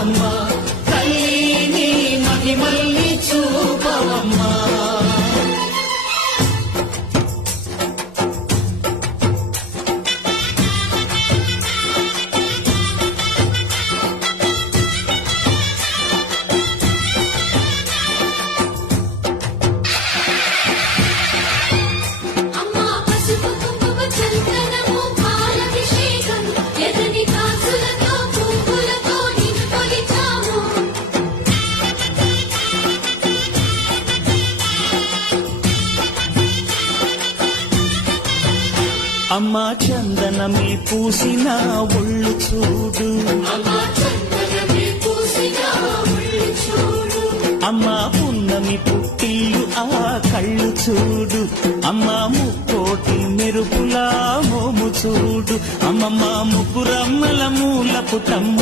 చూపవమ్మా తల్లి నీ మహిమల్ని చూపవమ్మా. అమ్మా చందనమే పూసిన ఒళ్ళు చూడు, అమ్మా పున్నమి పుట్టిల్లు ఆ కళ్ళు చూడు, అమ్మా ముక్కోటి మెరుపులా మోము చూడు, అమ్మమ్మ ముగ్గురమ్మల మూల పుటమ్మ